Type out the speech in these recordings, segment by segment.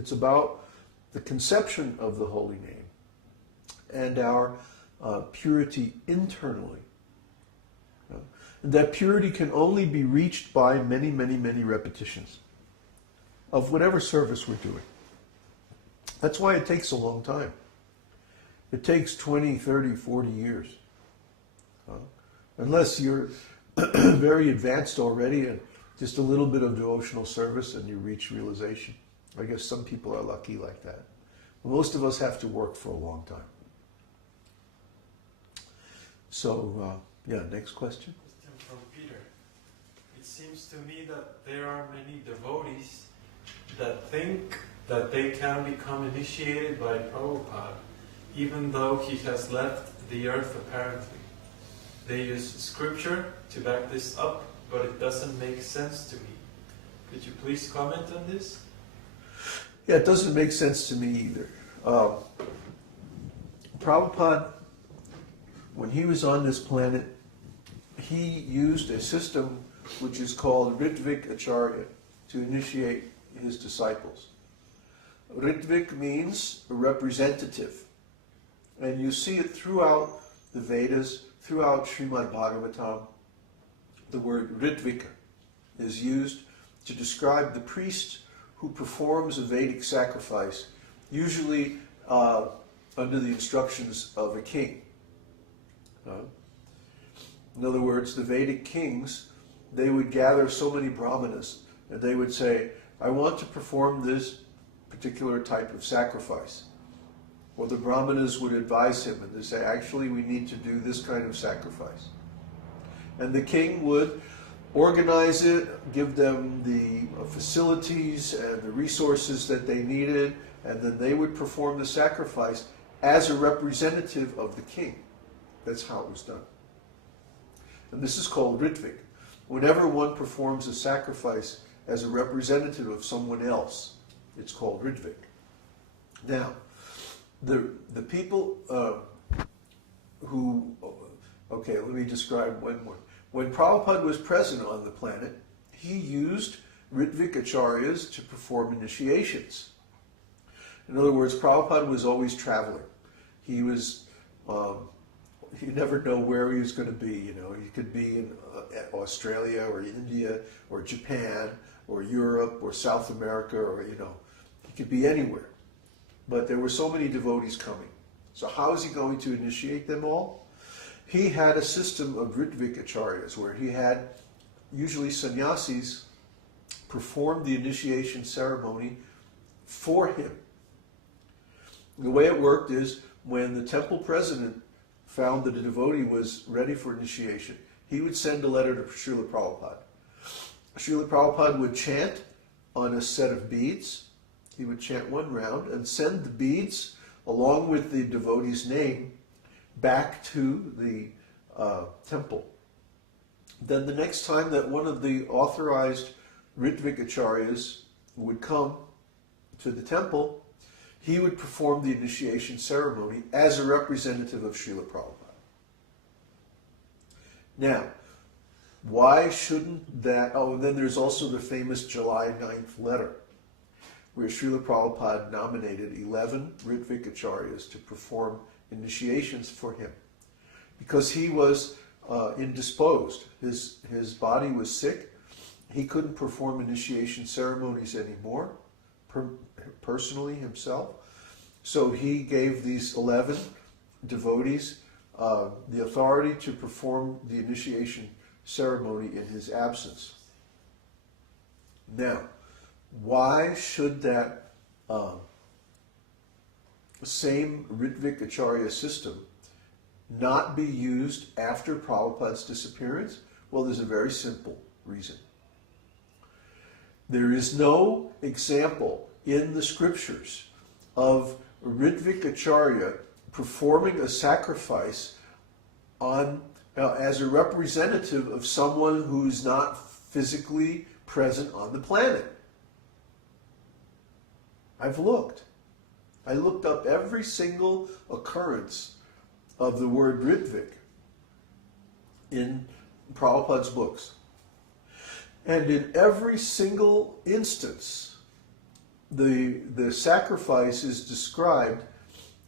It's about the conception of the holy name and our purity internally. And that purity can only be reached by many, many, many repetitions of whatever service we're doing. That's why it takes a long time. It takes 20, 30, 40 years. Unless you're very advanced already and just a little bit of devotional service and you reach realization. I guess some people are lucky like that. But most of us have to work for a long time. So, next question. Question from Peter. It seems to me that there are many devotees that think that they can become initiated by Prabhupada, even though he has left the earth apparently. They use scripture to back this up, but it doesn't make sense to me. Could you please comment on this? Yeah, it doesn't make sense to me either. Prabhupada, when he was on this planet, he used a system which is called Vyabhicāri-bhāvas to initiate his disciples. Ritvik means a representative. And you see it throughout the Vedas, throughout Śrīmad Bhagavatam. The word Ritvika is used to describe the priest who performs a Vedic sacrifice, usually under the instructions of a king. In other words, the Vedic kings, they would gather so many brahmanas, and they would say, I want to perform this particular type of sacrifice. Or the brahmanas would advise him, and they say, actually, we need to do this kind of sacrifice. And the king would organize it, give them the facilities and the resources that they needed, and then they would perform the sacrifice as a representative of the king. That's how it was done. And this is called Ritvik. Whenever one performs a sacrifice as a representative of someone else, it's called Ritvik. Now, the people let me describe one more. When Prabhupada was present on the planet, he used Ritvik acharyas to perform initiations. In other words, Prabhupada was always traveling. He was, you never know where he was going to be. You know, he could be in Australia or India or Japan or Europe or South America, or he could be anywhere. But there were so many devotees coming. So how is he going to initiate them all? He had a system of Ritvik acharyas where he had usually sannyasis perform the initiation ceremony for him. The way it worked is when the temple president found that a devotee was ready for initiation, he would send a letter to Srila Prabhupada. Srila Prabhupada would chant on a set of beads. He would chant one round and send the beads along with the devotee's name back to the temple. Then the next time that one of the authorized Ritvik acharyas would come to the temple, he would perform the initiation ceremony as a representative of Srila Prabhupada. Now, why shouldn't that... Oh, and then there's also the famous July 9th letter, where Srila Prabhupada nominated 11 Ritvik acharyas to perform initiations for him. Because he was indisposed. His body was sick. He couldn't perform initiation ceremonies anymore, personally himself. So he gave these 11 devotees the authority to perform the initiation ceremony in his absence. Now, why should that same Ritvik Acharya system not be used after Prabhupada's disappearance? Well, there's a very simple reason. There is no example in the scriptures of Ritvik Acharya performing a sacrifice as a representative of someone who's not physically present on the planet. I've looked. I looked up every single occurrence of the word Ritvik in Prabhupada's books. And in every single instance, the sacrifice is described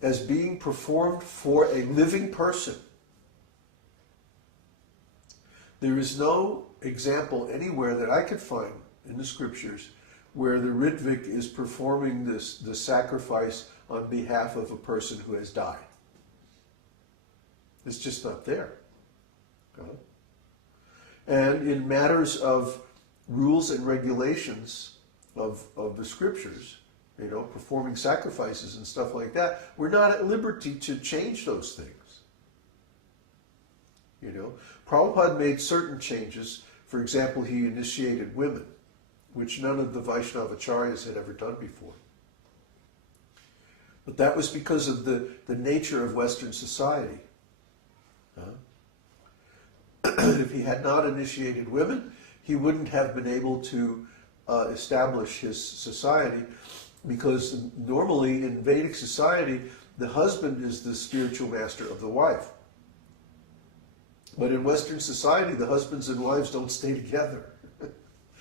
as being performed for a living person. There is no example anywhere that I could find in the scriptures where the Ritvik is performing the sacrifice on behalf of a person who has died. It's just not there. And in matters of rules and regulations of the scriptures, performing sacrifices and stuff like that, we're not at liberty to change those things. Prabhupada made certain changes. For example, he initiated women, which none of the Vaishnavacharyas had ever done before. But that was because of the nature of Western society. If he had not initiated women, he wouldn't have been able to establish his society, because normally in Vedic society, the husband is the spiritual master of the wife. But in Western society, the husbands and wives don't stay together.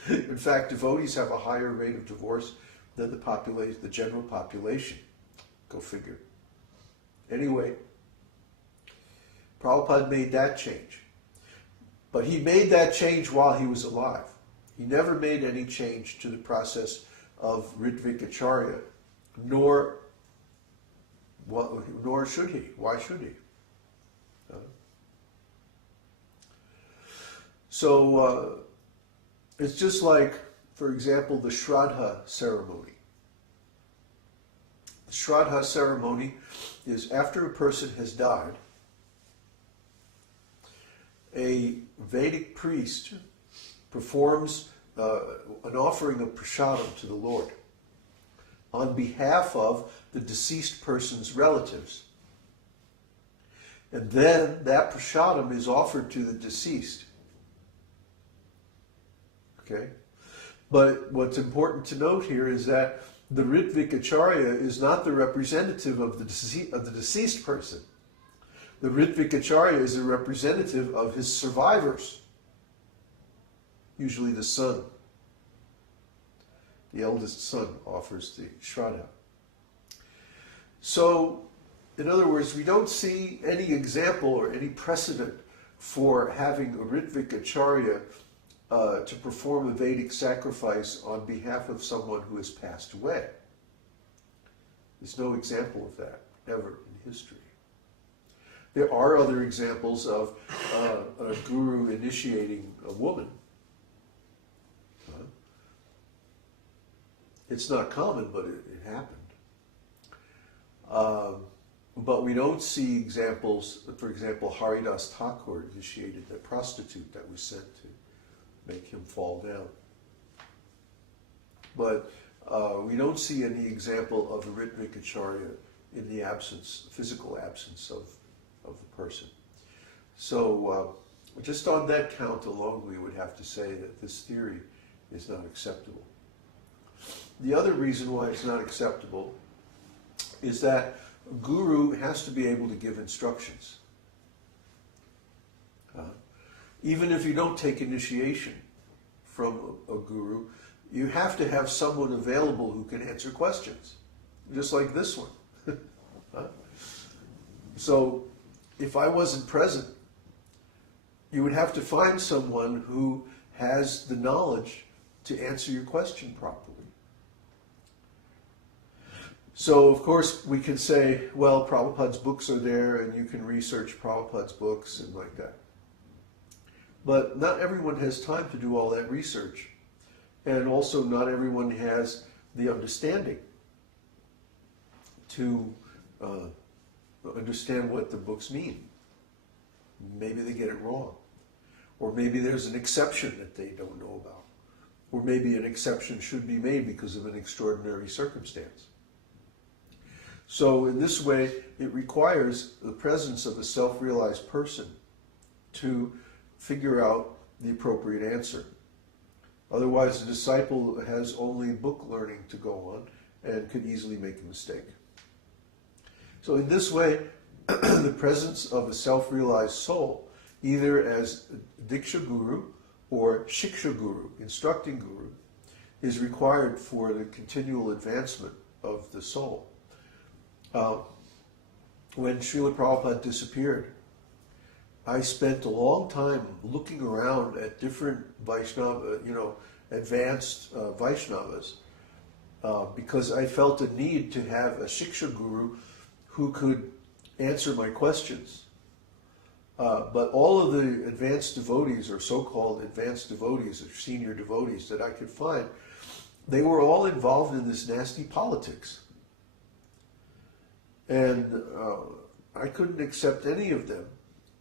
In fact, devotees have a higher rate of divorce than the general population. Go figure. Anyway, Prabhupada made that change. But he made that change while he was alive. He never made any change to the process of Ritvik-acharya, nor should he. Why should he? So it's just like, for example, the Shraddha ceremony. The Shraddha ceremony is after a person has died, a Vedic priest performs an offering of prasadam to the Lord on behalf of the deceased person's relatives. And then that prasadam is offered to the deceased. Okay? But what's important to note here is that the Ritvik-acharya is not the representative of the deceased person. The Ritvik-acharya is a representative of his survivors, usually the son. The eldest son offers the Shraddha. So, in other words, we don't see any example or any precedent for having a Ritvik-acharya to perform a Vedic sacrifice on behalf of someone who has passed away. There's no example of that ever in history. There are other examples of a guru initiating a woman. It's not common, but it happened. But we don't see examples. For example, Haridas Thakur initiated a prostitute that was sent to make him fall down. But we don't see any example of a Ritvik-acharya in the physical absence of the person. So just on that count alone, we would have to say that this theory is not acceptable. The other reason why it's not acceptable is that a guru has to be able to give instructions. Even if you don't take initiation from a guru, you have to have someone available who can answer questions, just like this one. So, if I wasn't present, you would have to find someone who has the knowledge to answer your question properly. So, of course, we can say, well, Prabhupada's books are there and you can research Prabhupada's books and like that. But not everyone has time to do all that research. And also not everyone has the understanding to understand what the books mean. Maybe they get it wrong. Or maybe there's an exception that they don't know about. Or maybe an exception should be made because of an extraordinary circumstance. So in this way, it requires the presence of a self-realized person to figure out the appropriate answer. Otherwise, the disciple has only book learning to go on and could easily make a mistake. So in this way, the presence of a self-realized soul, either as Diksha Guru or Shiksha Guru, instructing Guru, is required for the continual advancement of the soul. When Srila Prabhupada disappeared, I spent a long time looking around at different Vaishnava, advanced Vaishnavas, because I felt a need to have a Shiksha Guru who could answer my questions. But all of the advanced devotees, or so-called advanced devotees, or senior devotees that I could find, they were all involved in this nasty politics. And I couldn't accept any of them,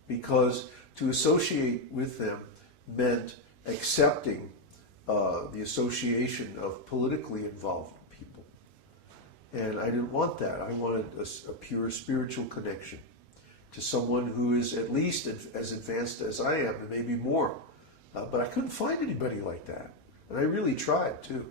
because to associate with them meant accepting the association of politically involved people. And I didn't want that. I wanted a pure spiritual connection to someone who is at least as advanced as I am, and maybe more. But I couldn't find anybody like that. And I really tried, too.